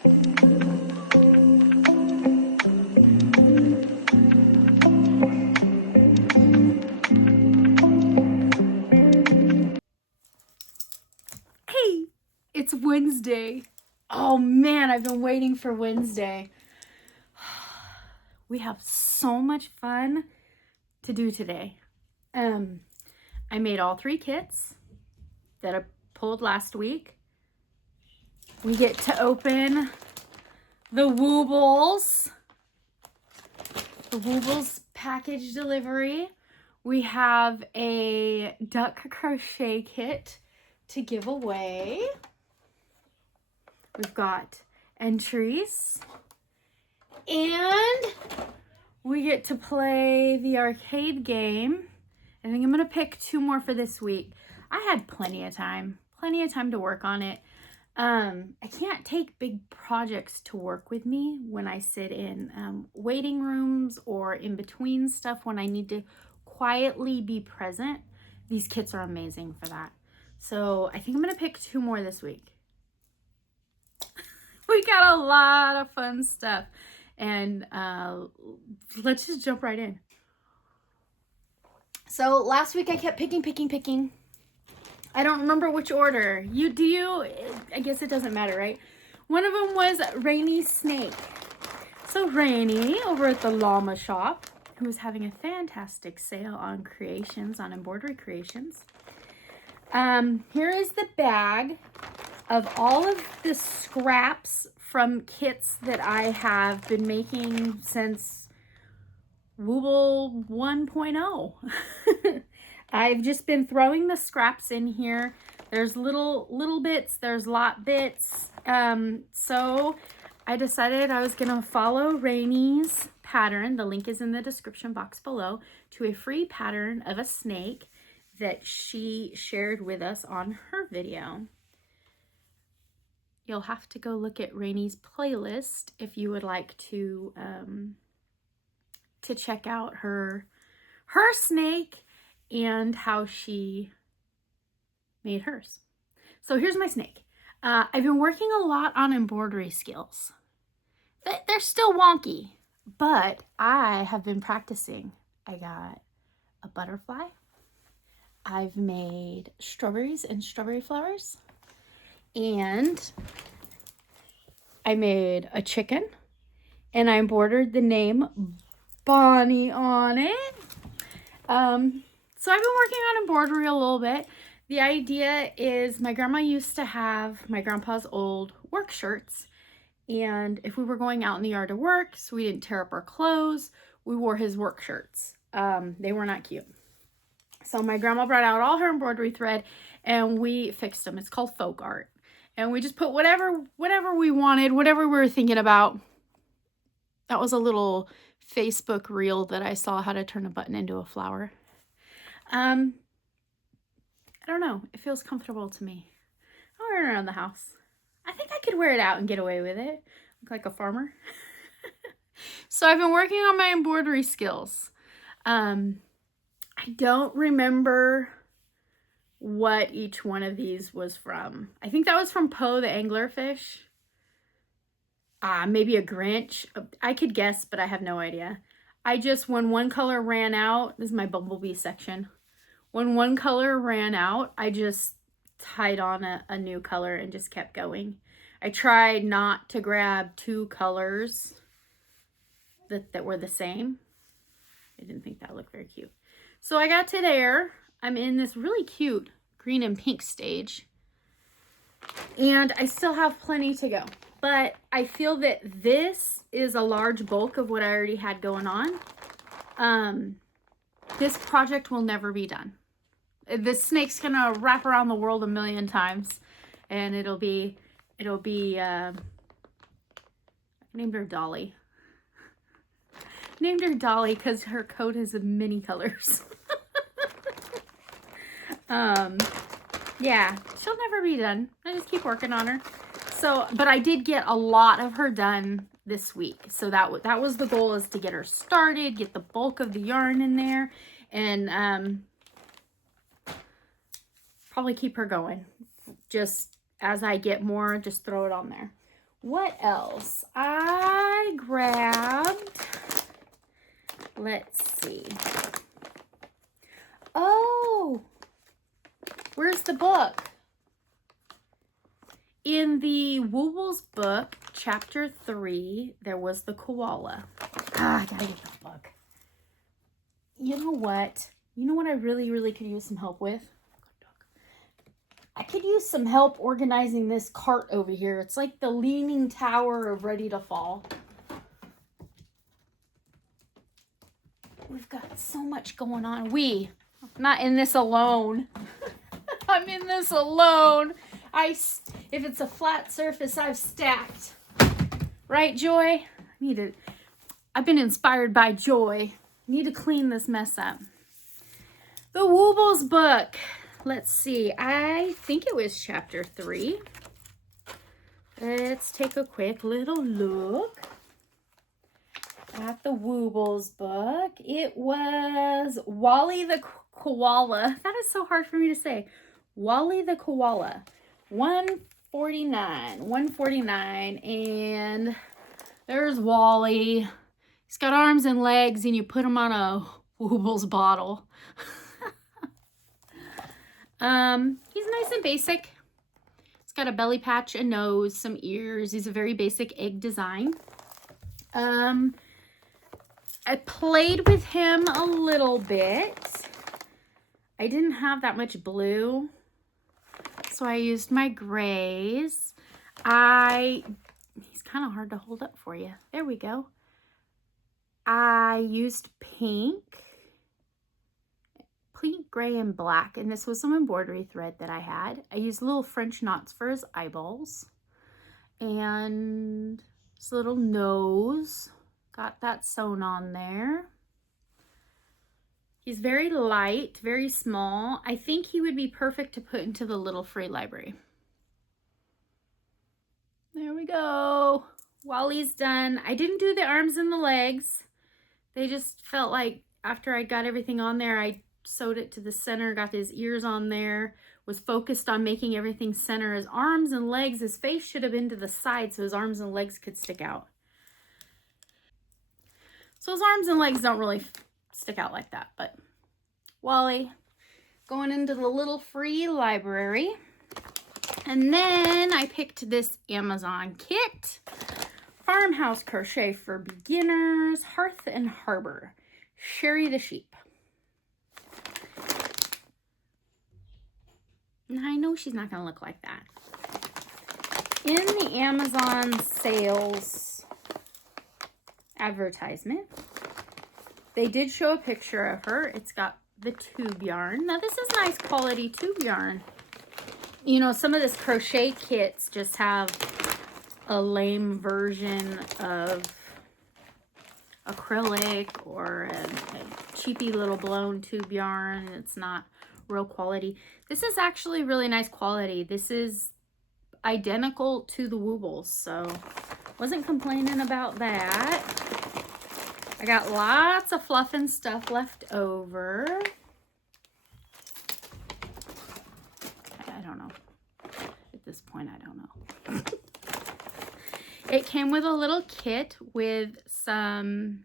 Hey, it's Wednesday. Oh man, I've been waiting for Wednesday. We have so much fun to do today. I made all 3 kits that I pulled last week. We get to open the Wobbles package delivery. We have a duck crochet kit to give away. We've got entries, and we get to play the arcade game. I think I'm gonna pick 2 more for this week. I had plenty of time to work on it. I can't take big projects to work with me when I sit in waiting rooms or in between stuff when I need to quietly be present. These kits are amazing for that. So I think I'm gonna pick 2 more this week. We got a lot of fun stuff, and let's just jump right in. So last week I kept picking. I don't remember which order. Do you? I guess it doesn't matter, right? One of them was Raineee Snake. So Raineee over at the llama shop, who was having a fantastic sale on creations, on embroidery creations. Here is the bag of all of the scraps from kits that I have been making since Wobble 1.0. I've just been throwing the scraps in here. There's little bits, there's lot bits. So I decided I was gonna follow Rainee's pattern. The link is in the description box below, to a free pattern of a snake that she shared with us on her video. You'll have to go look at Rainee's playlist if you would like to check out her snake and how she made hers. So here's my snake. I've been working a lot on embroidery skills. They're still wonky, but I have been practicing. I got a butterfly. I've made strawberries and strawberry flowers. And I made a chicken. And I embroidered the name Bonnie on it. So I've been working on embroidery a little bit. The idea is my grandma used to have my grandpa's old work shirts. And if we were going out in the yard to work, so we didn't tear up our clothes, we wore his work shirts. They were not cute. So my grandma brought out all her embroidery thread and we fixed them. It's called folk art. And we just put whatever we wanted, whatever we were thinking about. That was a little Facebook reel that I saw, how to turn a button into a flower. I don't know. It feels comfortable to me. I'll wear it around the house. I think I could wear it out and get away with it. Look like a farmer. So I've been working on my embroidery skills. I don't remember what each one of these was from. I think that was from Poe the anglerfish. Maybe a Grinch. I could guess, but I have no idea. When one color ran out, this is my bumblebee section. When one color ran out, I just tied on a new color and just kept going. I tried not to grab 2 colors that were the same. I didn't think that looked very cute. So I got to there. I'm in this really cute green and pink stage. And I still have plenty to go. But I feel that this is a large bulk of what I already had going on. This project will never be done. This snake's gonna wrap around the world a million times. And it'll be I named her Dolly. Named her Dolly because her coat is of many colors. Yeah, she'll never be done. I just keep working on her. So, but I did get a lot of her done this week. So that was the goal, is to get her started, get the bulk of the yarn in there, and probably keep her going. Just as I get more, just throw it on there. What else? I grabbed, let's see. Oh, where's the book? In the Wobbles book, chapter 3, there was the koala. I gotta get the book. You know what? You know what I really, really could use some help with? I could use some help organizing this cart over here. It's like the leaning tower of Ready to Fall. We've got so much going on. I'm not in this alone. I'm in this alone. If it's a flat surface, I've stacked. Right, Joy? I've been inspired by Joy. Need to clean this mess up. The Wobbles book. Let's see. I think it was chapter 3. Let's take a quick little look at the Wobbles book. It was Wally the Koala. That is so hard for me to say. Wally the Koala. 149. And there's Wally. He's got arms and legs, and you put him on a Wobbles bottle. He's nice and basic. He's got a belly patch, a nose, some ears. He's a very basic egg design. I played with him a little bit. I didn't have that much blue, so I used my grays. He's kind of hard to hold up for you. There we go. I used pink, gray, and black, and this was some embroidery thread that I had. I used little French knots for his eyeballs, and his little nose. Got that sewn on there. He's very light, very small. I think he would be perfect to put into the little free library. There we go. Wally's done. I didn't do the arms and the legs. They just felt like after I got everything on there, I sewed it to the center, got his ears on there, was focused on making everything center. His arms and legs, his face should have been to the side so his arms and legs could stick out. So his arms and legs don't really stick out like that, but Wally going into the little free library. And then I picked this Amazon kit, Farmhouse Crochet for Beginners, Hearth and Harbor, Sherri the Sheep. And I know she's not going to look like that. In the Amazon sales advertisement, they did show a picture of her. It's got the tube yarn. Now this is nice quality tube yarn. You know, some of this crochet kits just have a lame version of acrylic or a cheapy little blown tube yarn. It's not real quality. This is actually really nice quality. This is identical to the Wobbles, so wasn't complaining about that. I got lots of fluff and stuff left over. I don't know. At this point, I don't know. It came with a little kit with some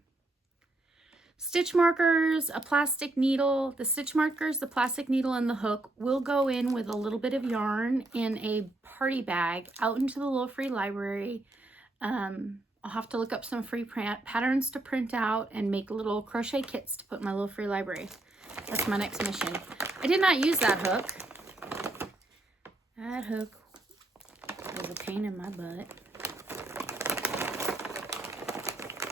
stitch markers, a plastic needle. The stitch markers, the plastic needle, and the hook will go in with a little bit of yarn in a party bag out into the little free library. I'll have to look up some free patterns to print out and make little crochet kits to put in my little free library. That's my next mission. I did not use that hook. That hook was a pain in my butt.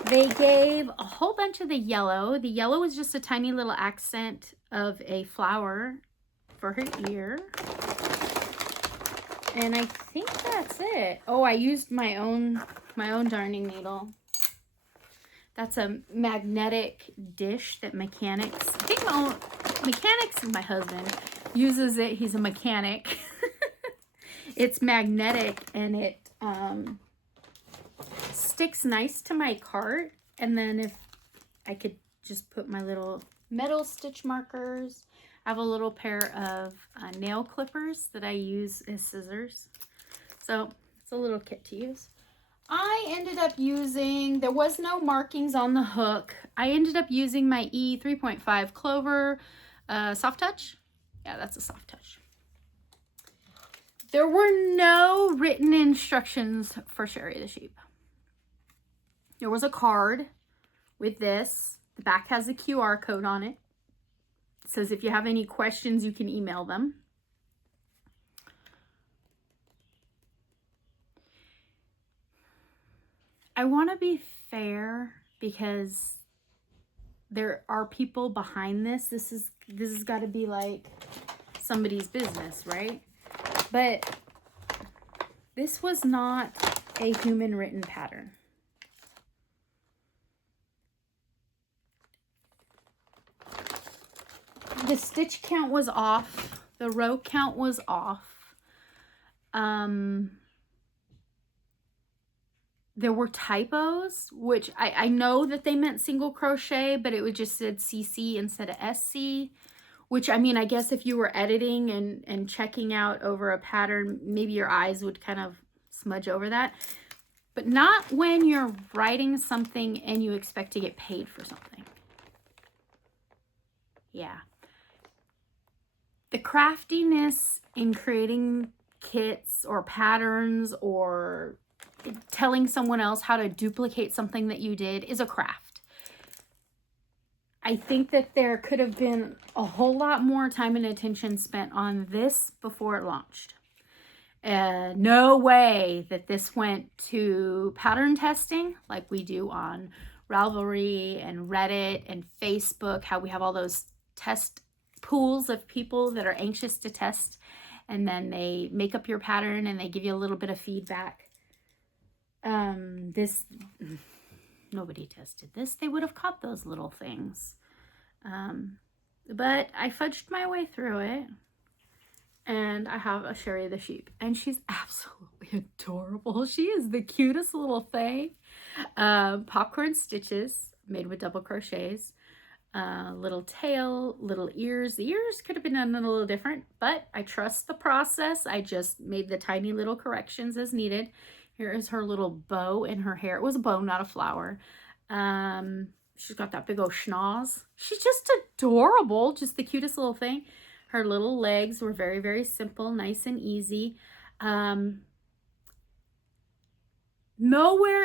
They gave a whole bunch of the yellow. The yellow was just a tiny little accent of a flower for her ear. And I think that's it. Oh, I used my own darning needle. That's a magnetic dish that Mechanics, I think Mechanics, my husband, uses it. He's a mechanic. It's magnetic and it sticks nice to my cart. And then if I could just put my little metal stitch markers. I have a little pair of nail clippers that I use as scissors. So it's a little kit to use. I ended up using, there was no markings on the hook. I ended up using my E3.5 Clover Soft Touch. Yeah, that's a soft touch. There were no written instructions for Sherri the sheep. There was a card with this. The back has a QR code on it. It says if you have any questions, you can email them. I want to be fair because there are people behind this. This has got to be like somebody's business, right? But this was not a human written pattern. The stitch count was off. The row count was off. There were typos, which I know that they meant single crochet, but it would just said CC instead of SC, which, I mean, I guess if you were editing and checking out over a pattern, maybe your eyes would kind of smudge over that. But not when you're writing something and you expect to get paid for something. Yeah. The craftiness in creating kits or patterns or telling someone else how to duplicate something that you did is a craft. I think that there could have been a whole lot more time and attention spent on this before it launched. No way that this went to pattern testing like we do on Ravelry and Reddit and Facebook, how we have all those test pools of people that are anxious to test, and then they make up your pattern and they give you a little bit of feedback. Nobody tested this. They would have caught those little things. But I fudged my way through it. And I have a Sherri the sheep. And she's absolutely adorable. She is the cutest little thing. Popcorn stitches made with double crochets. Little tail, little ears. The ears could have been done a little different, but I trust the process. I just made the tiny little corrections as needed. Here is her little bow in her hair. It was a bow, not a flower. She's got that big old schnoz. She's just adorable. Just the cutest little thing. Her little legs were very, very simple, nice and easy. Nowhere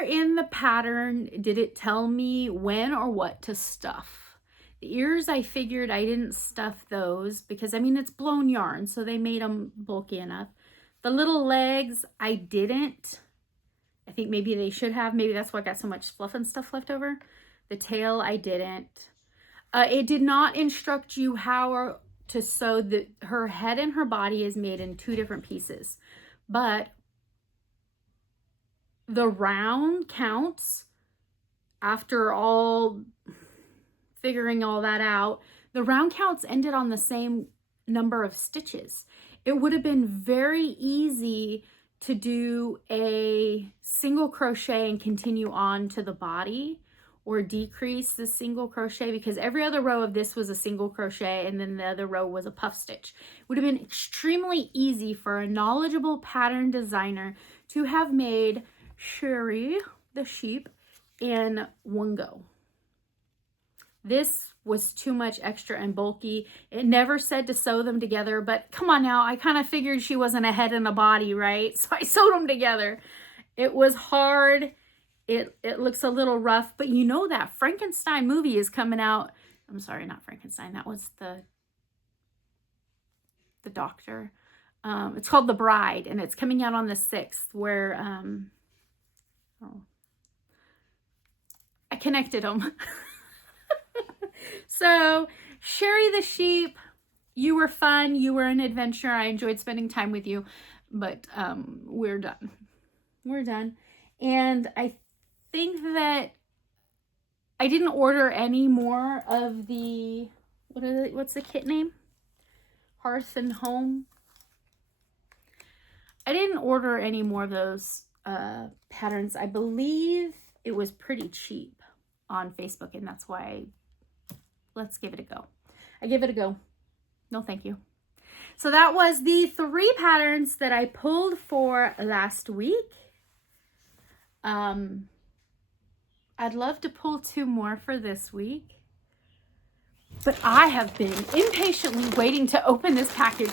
in the pattern did it tell me when or what to stuff. The ears, I figured I didn't stuff those because, I mean, it's blown yarn, so they made them bulky enough. The little legs, I didn't. I think maybe they should have. Maybe that's why I got so much fluff and stuff left over. The tail, I didn't. It did not instruct you how to sew. Her head and her body is made in 2 different pieces. But the round counts, after all figuring all that out, the round counts ended on the same number of stitches. It would have been very easy to do a single crochet and continue on to the body, or decrease the single crochet, because every other row of this was a single crochet and then the other row was a puff stitch. It would have been extremely easy for a knowledgeable pattern designer to have made Sherri the sheep in one go. This was too much extra and bulky. It never said to sew them together, but come on now, I kind of figured she wasn't a head and a body, right? So I sewed them together. It was hard. It looks a little rough, but you know that Frankenstein movie is coming out. I'm sorry, not Frankenstein. That was the doctor. It's called The Bride, and it's coming out on the 6th, where I connected them. So, Sherri the sheep, you were fun. You were an adventure. I enjoyed spending time with you, but we're done. We're done. And I think that I didn't order any more of the, what's the kit name? Hearth and Home. I didn't order any more of those patterns. I believe it was pretty cheap on Facebook, and that's why let's give it a go. I give it a go. No, thank you. So that was the 3 patterns that I pulled for last week. I'd love to pull 2 more for this week, but I have been impatiently waiting to open this package.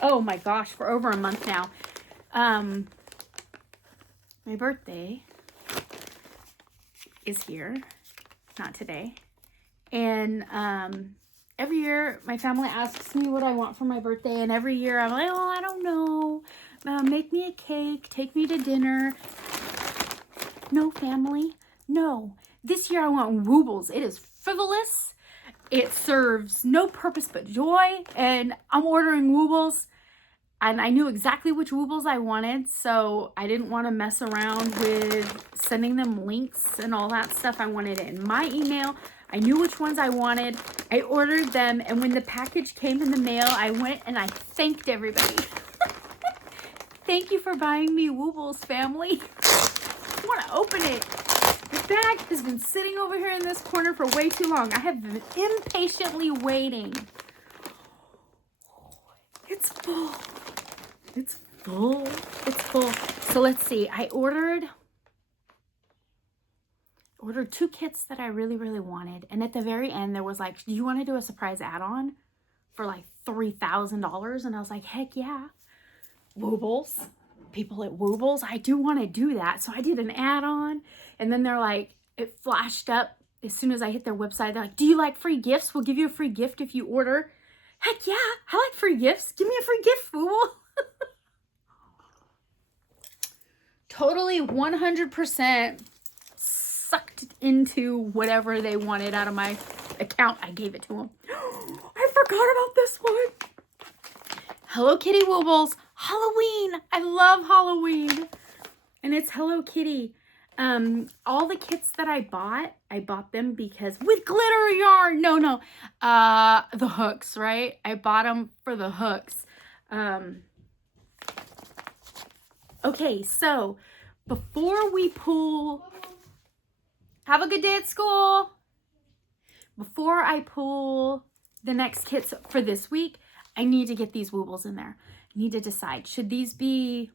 Oh my gosh, for over a month now. My birthday is here, not today. And every year my family asks me what I want for my birthday, and every year I'm like, oh, I don't know. Make me a cake, take me to dinner. No, family, no. This year I want Wobbles. It is frivolous. It serves no purpose but joy, and I'm ordering Wobbles. And I knew exactly which Wobbles I wanted, so I didn't want to mess around with sending them links and all that stuff. I wanted it in my email. I knew which ones I wanted. I ordered them, and when the package came in the mail, I went and I thanked everybody. Thank you for buying me Wobbles, family. I want to open it. The bag has been sitting over here in this corner for way too long. I have been impatiently waiting. It's full. It's full. It's full. So let's see. I ordered 2 kits that I really, really wanted. And at the very end, there was like, do you want to do a surprise add-on for like $3,000? And I was like, heck yeah. Wobbles. People at Wobbles, I do want to do that. So I did an add-on. And then they're like, it flashed up as soon as I hit their website. They're like, do you like free gifts? We'll give you a free gift if you order. Heck yeah, I like free gifts. Give me a free gift, Wobble. Totally 100% sucked into whatever they wanted out of my account. I gave it to them. I forgot about this one. Hello Kitty Wobbles. Halloween. I love Halloween. And it's Hello Kitty. All the kits that I bought them because with glitter yarn. No. The hooks, right? I bought them for the hooks. Okay, so before we pull, have a good day at school. Before I pull the next kits for this week, I need to get these Wobbles in there. I need to decide, should these be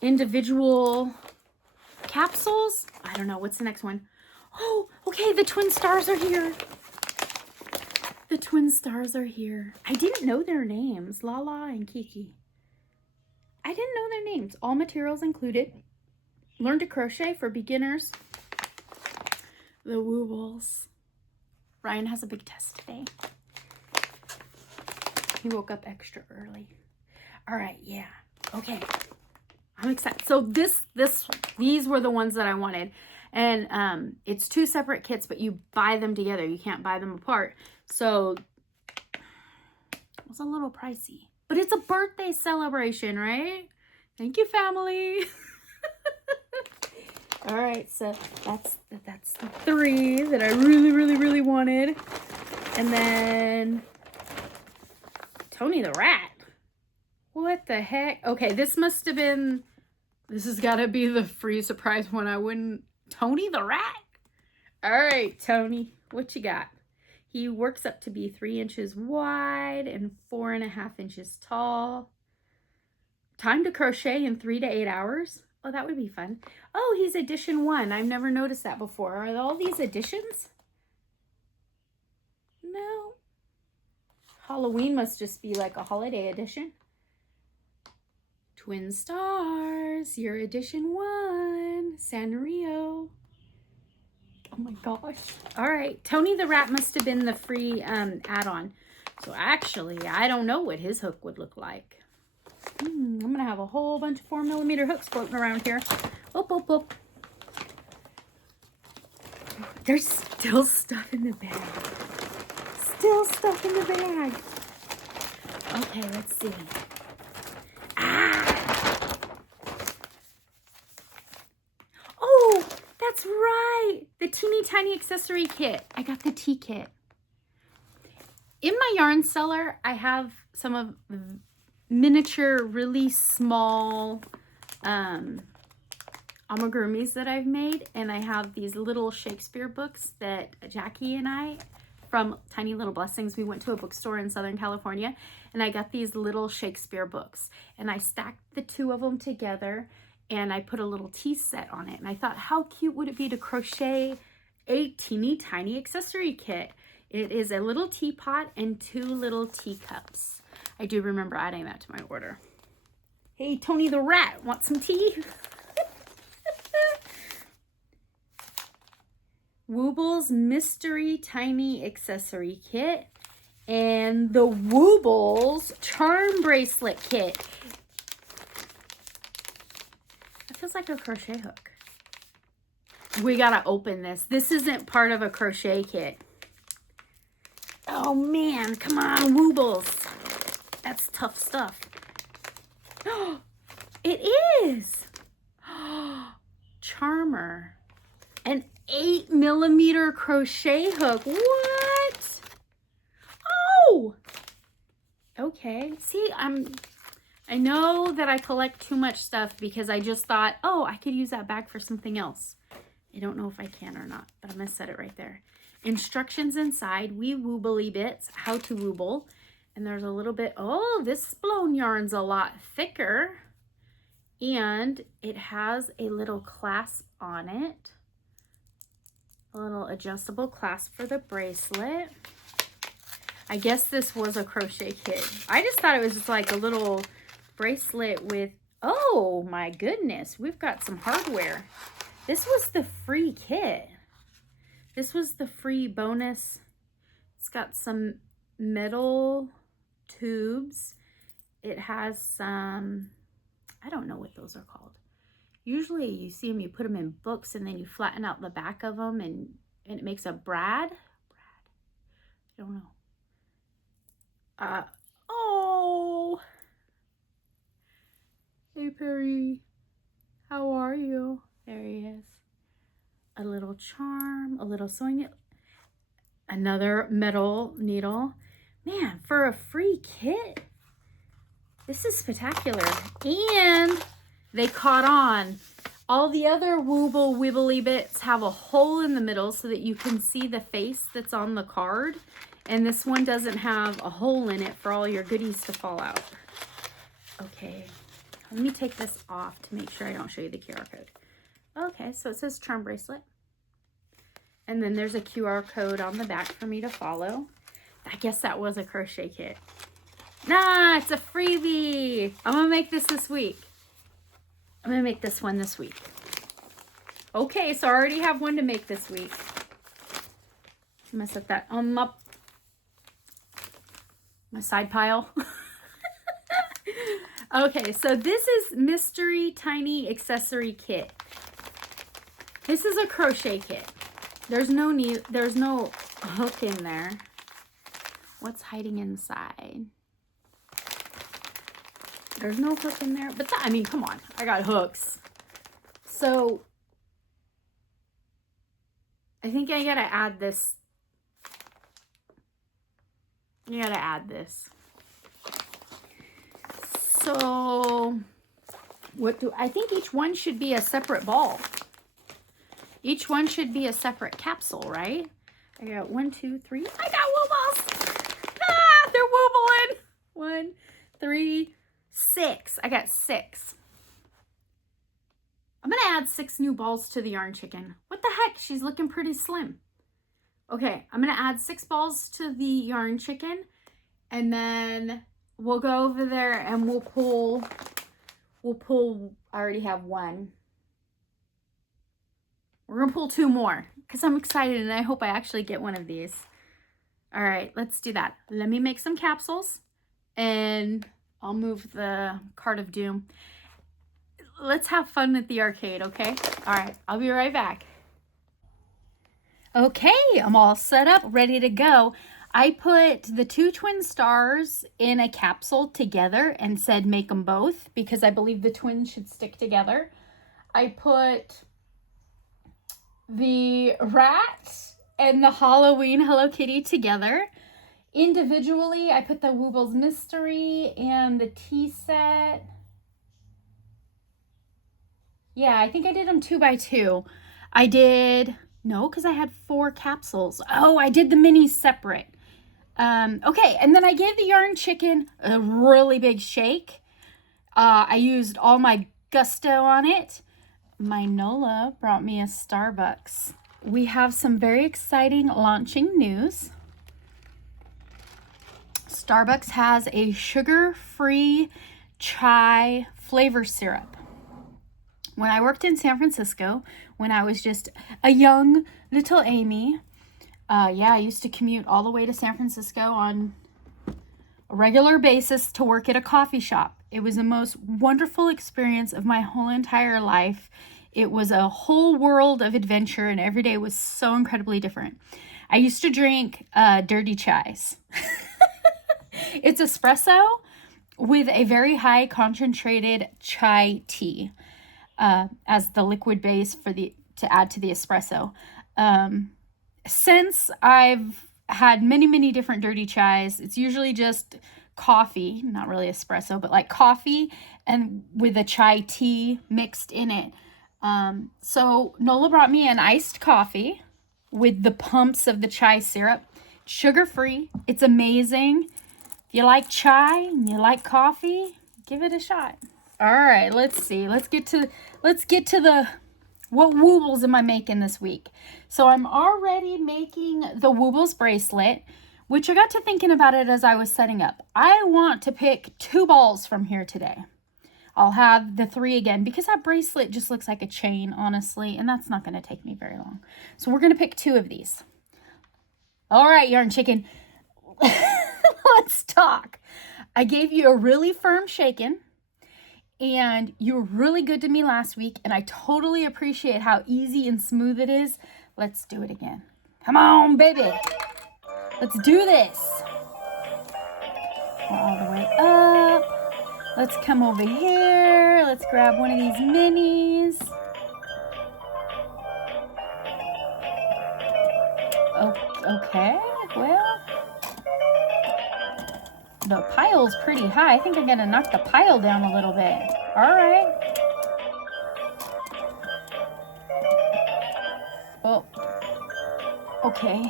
individual capsules? I don't know. What's the next one? Oh, okay. The twin stars are here. The twin stars are here. I didn't know their names. Lala and Kiki. I didn't know their names. All materials included. Learn to crochet for beginners. The Wobbles. Ryan has a big test today. He woke up extra early. All right, yeah. Okay. I'm excited. So these were the ones that I wanted. And it's 2 separate kits, but you buy them together. You can't buy them apart. So it was a little pricey. But it's a birthday celebration, right? Thank you, family. All right, so that's the 3 that I really, really, really wanted. And then Tony the Rat. What the heck? Okay, this must have been, this has got to be the free surprise one. I wouldn't. Tony the Rat? All right, Tony, what you got? He works up to be 3 inches wide and 4.5 inches tall. Time to crochet in 3 to 8 hours. Oh, that would be fun. Oh, he's edition 1. I've never noticed that before. Are all these editions? No. Halloween must just be like a holiday edition. Twin Stars, your edition 1. Sanrio. Oh my gosh. All right. Tony the Rat must have been the free add-on. So actually, I don't know what his hook would look like. I'm going to have a whole bunch of 4mm hooks floating around here. Oop, oop, oop. There's still stuff in the bag. Still stuff in the bag. Okay, let's see. Oh, that's right. The teeny tiny accessory kit. I got the tea kit. In my yarn cellar, I have some of the miniature, really small amigurumis that I've made. And I have these little Shakespeare books that Jackie and I, from Tiny Little Blessings, we went to a bookstore in Southern California. And I got these little Shakespeare books. And I stacked the 2 of them together. and I put a little tea set on it. And I thought, how cute would it be to crochet a teeny tiny accessory kit? It is a little teapot and 2 little teacups. I do remember adding that to my order. Hey, Tony the rat, want some tea? Wobbles Mystery Tiny Accessory Kit and the Wobbles Charm Bracelet Kit. That feels like a crochet hook. We gotta open this. This isn't part of a crochet kit. Oh man, come on, Wobbles. That's tough stuff. It is. Charmer. An 8mm crochet hook. What? Oh! Okay. See, I know that I collect too much stuff because I just thought, oh, I could use that bag for something else. I don't know if I can or not, but I'm going to set it right there. Instructions inside, wee woobly bits, how to wooble. And there's a little bit, oh, this blown yarn's a lot thicker. And it has a little clasp on it. A little adjustable clasp for the bracelet. I guess this was a crochet kit. I just thought it was just like a little bracelet with, oh my goodness, we've got some hardware. This was the free kit. This was the free bonus. It's got some metal tubes. It has some, I don't know what those are called. Usually you see them, you put them in books and then you flatten out the back of them and it makes a brad. I don't know. Oh. Hey Perry, how are you? There he is. A little charm, a little sewing it, another metal needle. Man, for a free kit, this is spectacular. And they caught on. All the other Wobble Wibbly bits have a hole in the middle so that you can see the face that's on the card. And this one doesn't have a hole in it for all your goodies to fall out. Okay, let me take this off to make sure I don't show you the QR code. Okay, so it says charm bracelet. And then there's a QR code on the back for me to follow. I guess that was a crochet kit. Nah, it's a freebie. I'm gonna make this week. I'm gonna make this one this week. Okay, so I already have one to make this week. I'm gonna set that on my side pile. Okay, so this is Mystery Tiny Accessory Kit. This is a crochet kit. There's no hook in there. What's hiding inside? There's no hook in there, but I mean, come on, I got hooks. So I think I gotta add this. You gotta add this. So I think each one should be a separate ball. Each one should be a separate capsule, right? I got 1, 2, 3. I got wobbles. Ah, they're wobbling. 1, 3, 6. I got 6. I'm gonna add 6 new balls to the yarn chicken. What the heck? She's looking pretty slim. Okay, I'm gonna add 6 balls to the yarn chicken, and then we'll go over there and we'll pull, I already have 1. We're gonna pull 2 more because I'm excited and I hope I actually get one of these. All right, let's do that. Let me make some capsules and I'll move the card of doom. Let's have fun at the arcade, okay? All right, I'll be right back. Okay, I'm all set up, ready to go. I put the 2 twin stars in a capsule together and said make them both because I believe the twins should stick together. I put the rat and the Halloween Hello Kitty together. Individually, I put the Wobbles Mystery and the tea set. Yeah, I think I did them 2 by 2. I did, no, because I had 4 capsules. Oh, I did the minis separate. Okay, and then I gave the yarn chicken a really big shake. I used all my gusto on it. My Nola brought me a Starbucks. We have some very exciting launching news. Starbucks has a sugar-free chai flavor syrup. When I worked in San Francisco, when I was just a young little Amy, I used to commute all the way to San Francisco on a regular basis to work at a coffee shop. It was the most wonderful experience of my whole entire life. It was a whole world of adventure, and every day was so incredibly different. I used to drink dirty chais. It's espresso with a very high concentrated chai tea as the liquid base to add to the espresso. Since I've had many different dirty chais, it's usually just coffee, not really espresso, but like coffee and with a chai tea mixed in it. So Nola brought me an iced coffee with the pumps of the chai syrup. Sugar-free. It's amazing. If you like chai and you like coffee, give it a shot. All right, let's see. Let's get to the what woobles am I making this week? So I'm already making the woobles bracelet, which I got to thinking about it as I was setting up. I want to pick 2 balls from here today. I'll have the 3 again because that bracelet just looks like a chain, honestly, and that's not going to take me very long. So we're going to pick 2 of these. All right, Yarn Chicken. Let's talk. I gave you a really firm shaking, and you were really good to me last week, and I totally appreciate how easy and smooth it is. Let's do it again. Come on, baby. Let's do this. All the way up. Let's come over here. Let's grab one of these minis. Okay, well, the pile's pretty high. I think I'm gonna knock the pile down a little bit. All right. Oh, okay.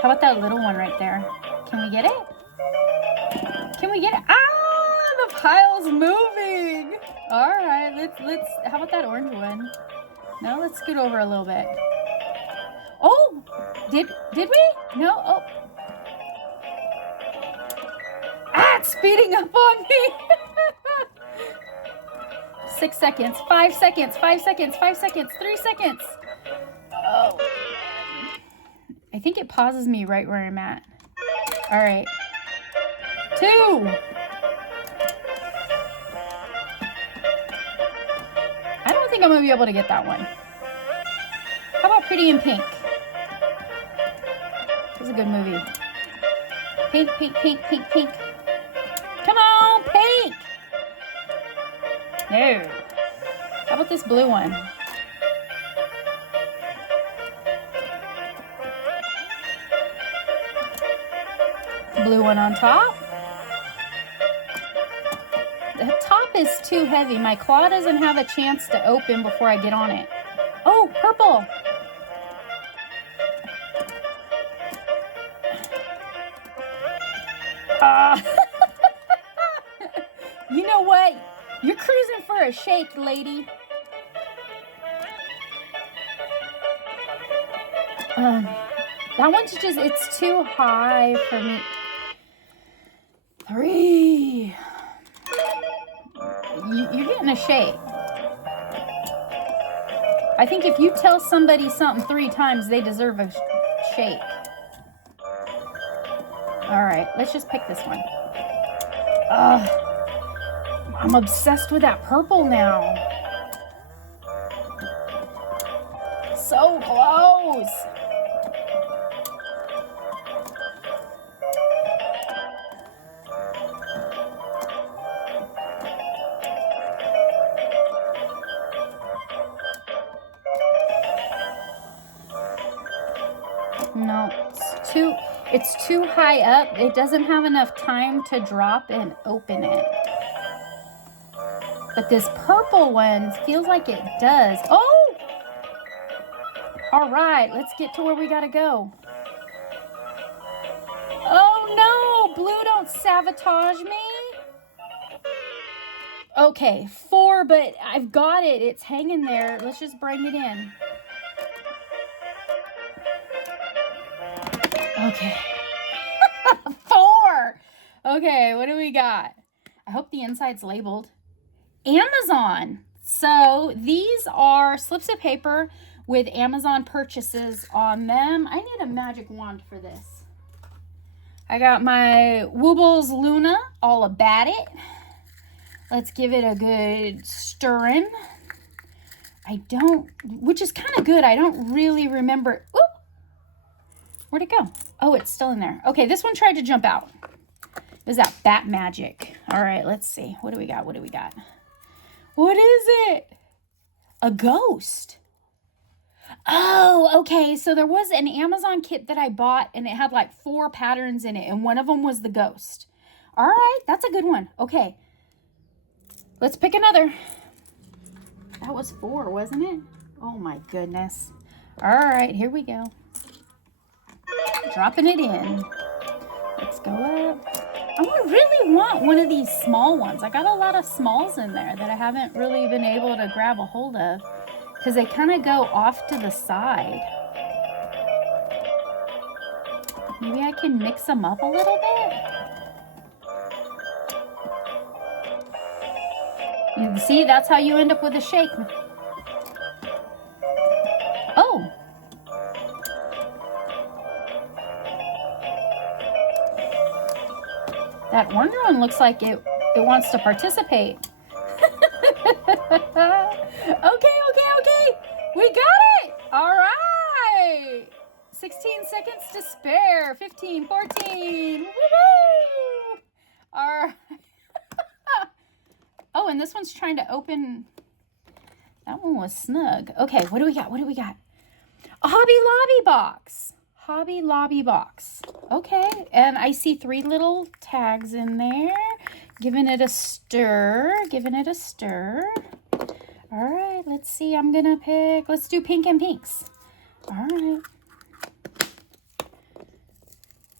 How about that little one right there? Can we get it? Can we get it? Ah, the pile's moving. All right, let's, how about that orange one? No, let's scoot over a little bit. Oh, did we? No, oh. Ah, it's speeding up on me. 6 seconds, 5 seconds, 5 seconds, 5 seconds, 3 seconds. Oh, I think it pauses me right where I'm at. All right. 2. I don't think I'm gonna be able to get that one. How about Pretty in Pink? It's a good movie. Pink, pink, pink, pink, pink. Come on, pink! No. How about this blue one? Blue one on top. The top is too heavy. My claw doesn't have a chance to open before I get on it. Oh, purple. You know what? You're cruising for a shake, lady. That one's just, it's too high for me. 3. You're getting a shake. I think if you tell somebody something 3 times, they deserve a shake. All right, let's just pick this one. I'm obsessed with that purple now. So close. No, it's too high up. It doesn't have enough time to drop and open it. But this purple one feels like it does. Oh! All right, let's get to where we gotta go. Oh no, blue, don't sabotage me. Okay, 4, but I've got it. It's hanging there. Let's just bring it in. Okay. 4. Okay, what do we got? I hope the inside's labeled. Amazon. So these are slips of paper with Amazon purchases on them. I need a magic wand for this. I got my Wobbles Luna all about it. Let's give it a good stirring. Which is kind of good. I don't really remember. Oop! Where'd it go? Oh, it's still in there. Okay, this one tried to jump out. It was that bat magic. All right, let's see. What do we got? What do we got? What is it? A ghost. Oh, okay. So there was an Amazon kit that I bought, and it had like 4 patterns in it, and one of them was the ghost. All right, that's a good one. Okay, let's pick another. That was 4, wasn't it? Oh my goodness. All right, here we go. Dropping it in. Let's go up. I really want one of these small ones. I got a lot of smalls in there that I haven't really been able to grab a hold of because they kind of go off to the side. Maybe I can mix them up a little bit. You see, that's how you end up with a shake. Oh. That orange one looks like it wants to participate. Okay. We got it. All right. 16 seconds to spare. 15, 14. Woo-hoo! All right. Oh, and this one's trying to open. That one was snug. Okay, what do we got? A Hobby Lobby box. Hobby Lobby box. Okay, and I see 3 little tags in there. Giving it a stir. All right, let's see. I'm going to pick, let's do pink and pinks. All right.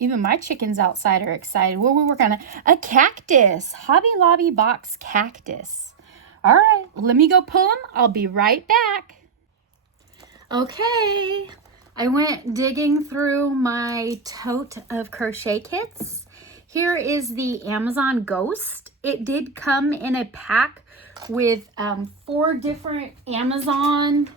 Even my chickens outside are excited. What we work on? A cactus. Hobby Lobby box cactus. All right, let me go pull them. I'll be right back. Okay. I went digging through my tote of crochet kits. Here is the Amazon Ghost. It did come in a pack with 4 different Amazon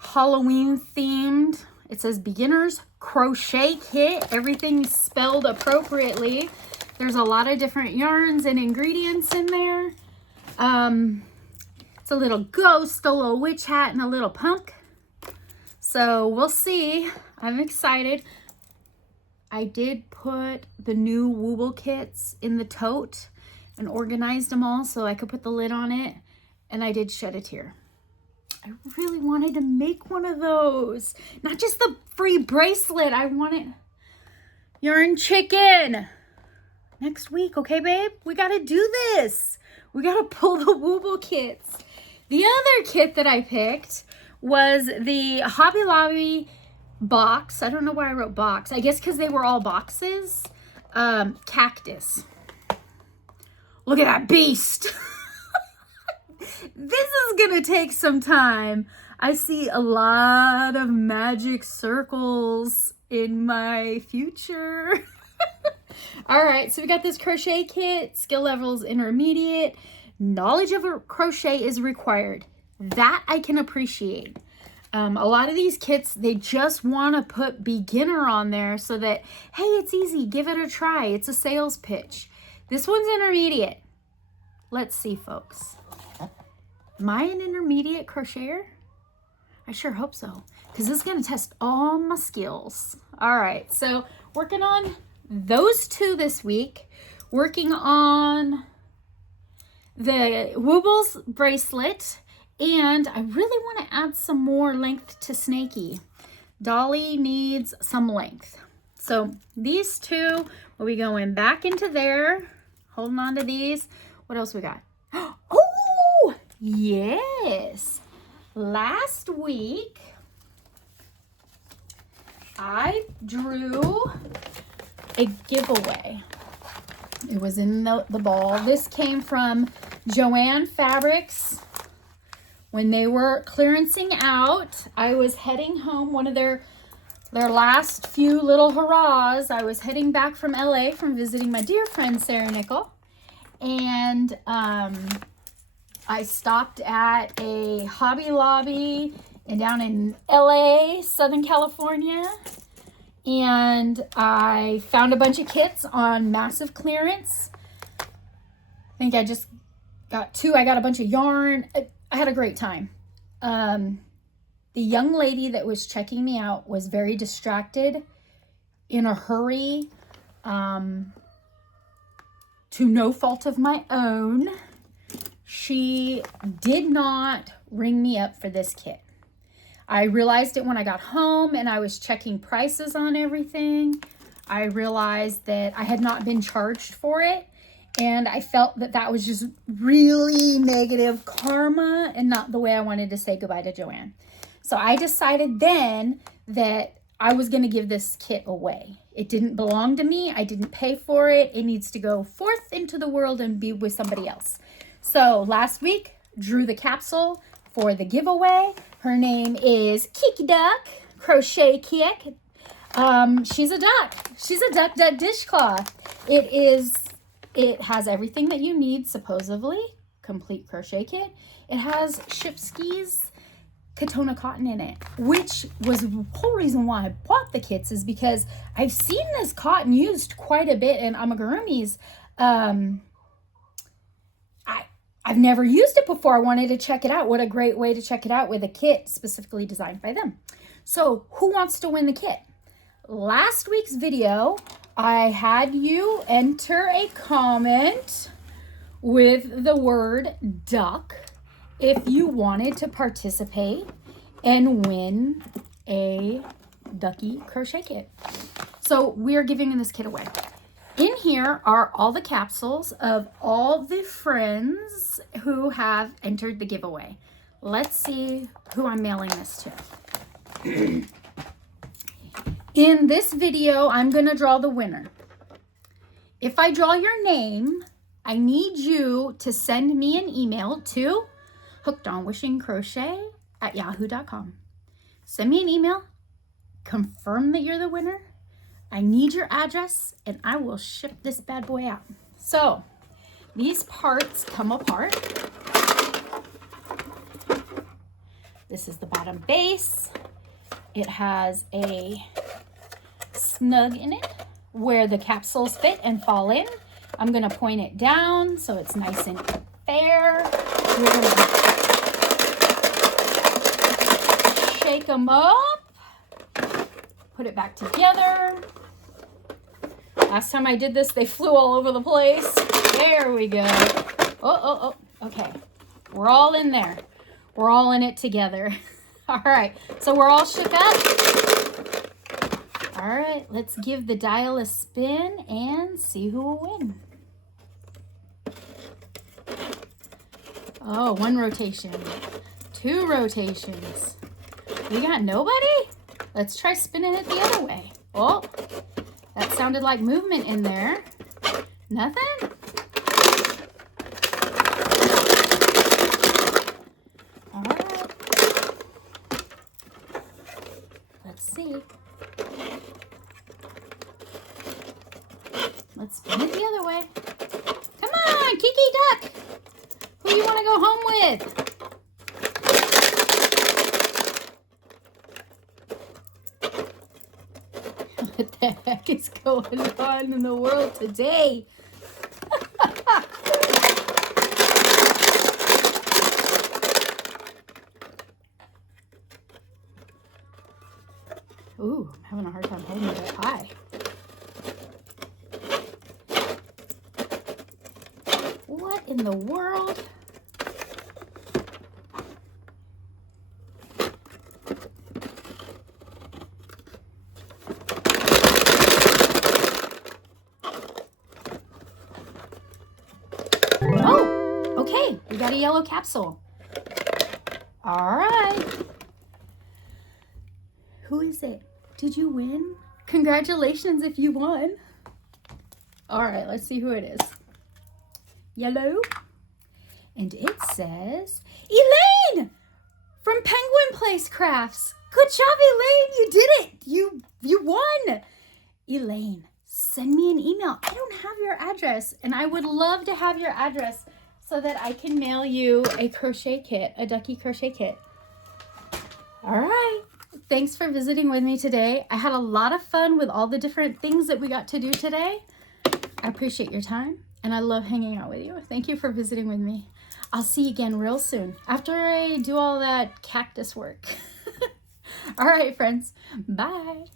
Halloween themed. It says beginners crochet kit. Everything's spelled appropriately. There's a lot of different yarns and ingredients in there. It's a little ghost, a little witch hat, and a little punk. So we'll see. I'm excited. I did put the new Wobble kits in the tote and organized them all so I could put the lid on it. And I did shed a tear. I really wanted to make one of those. Not just the free bracelet. I wanted yarn chicken. Next week, okay, babe? We got to do this. We got to pull the Wobble kits. The other kit that I picked was the Hobby Lobby box. I don't know why I wrote box. I guess because they were all boxes. Cactus. Look at that beast. This is going to take some time. I see a lot of magic circles in my future. All right, so we got this crochet kit. Skill levels intermediate. Knowledge of a crochet is required. That I can appreciate. A lot of these kits, they just want to put beginner on there so that, hey, it's easy. Give it a try. It's a sales pitch. This one's intermediate. Let's see, folks. Am I an intermediate crocheter? I sure hope so, because this is going to test all my skills. All right, so working on those 2 this week. Working on the Wobbles bracelet. And I really want to add some more length to Snakey. Dolly needs some length. So these 2 will be going back into there. Holding on to these. What else we got? Oh, yes. Last week, I drew a giveaway. It was in the ball. This came from Joann Fabrics, when they were clearancing out, I was heading home, one of their last few little hurrahs. I was heading back from LA from visiting my dear friend Sarah Nickel, and I stopped at a Hobby Lobby and down in LA, Southern California, and I found a bunch of kits on massive clearance. I think I just got 2. I got a bunch of yarn. I had a great time. The young lady that was checking me out was very distracted, in a hurry, to no fault of my own. She did not ring me up for this kit. I realized it when I got home and I was checking prices on everything. I realized that I had not been charged for it, and I felt that that was just really negative karma and not the way I wanted to say goodbye to Joann. So I decided then that I was going to give this kit away. It didn't belong to me. I didn't pay for it. It needs to go forth into the world and be with somebody else. So last week, drew the capsule for the giveaway. Her name is Kiki Duck, Crochet Kit. She's a duck. She's a duck dishcloth. It has everything that you need, supposedly. Complete crochet kit. It has Shipski's Katona cotton in it, which was the whole reason why I bought the kits, is because I've seen this cotton used quite a bit in amigurumis. I've never used it before. I wanted to check it out. What a great way to check it out with a kit specifically designed by them. So who wants to win the kit? Last week's video, I had you enter a comment with the word duck if you wanted to participate and win a ducky crochet kit. So we are giving this kit away. In here are all the capsules of all the friends who have entered the giveaway. Let's see who I'm mailing this to. In this video, I'm going to draw the winner. If I draw your name, I need you to send me an email to hookedonwishingcrochet@yahoo.com. Send me an email, confirm that you're the winner. I need your address, and I will ship this bad boy out. So these parts come apart. This is the bottom base. It has a snug in it where the capsules fit and fall in. I'm going to point it down so it's nice and fair. We're going to shake them up, put it back together. Last time I did this, they flew all over the place. There we go. Oh, okay. We're all in there. We're all in it together. All right, so we're all shook up. All right, let's give the dial a spin and see who will win. Oh, 1 rotation, 2 rotations. We got nobody? Let's try spinning it the other way. Oh, that sounded like movement in there. Nothing? All right. Let's see. Let's spin it the other way. Come on, Kiki Duck. Who do you want to go home with? What the heck is going on in the world today? Ooh, I'm having a hard time holding it up high. What in the world? Oh, okay, we got a yellow capsule. All right. Who is it? Did you win? Congratulations if you won. All right, let's see who it is. Yellow. And it says, Elaine from Penguin Place Crafts. Good job, Elaine. You did it. You won. Elaine, send me an email. I don't have your address, and I would love to have your address so that I can mail you a crochet kit, a ducky crochet kit. All right. Thanks for visiting with me today. I had a lot of fun with all the different things that we got to do today. I appreciate your time, and I love hanging out with you. Thank you for visiting with me. I'll see you again real soon after I do all that cactus work. All right, friends. Bye.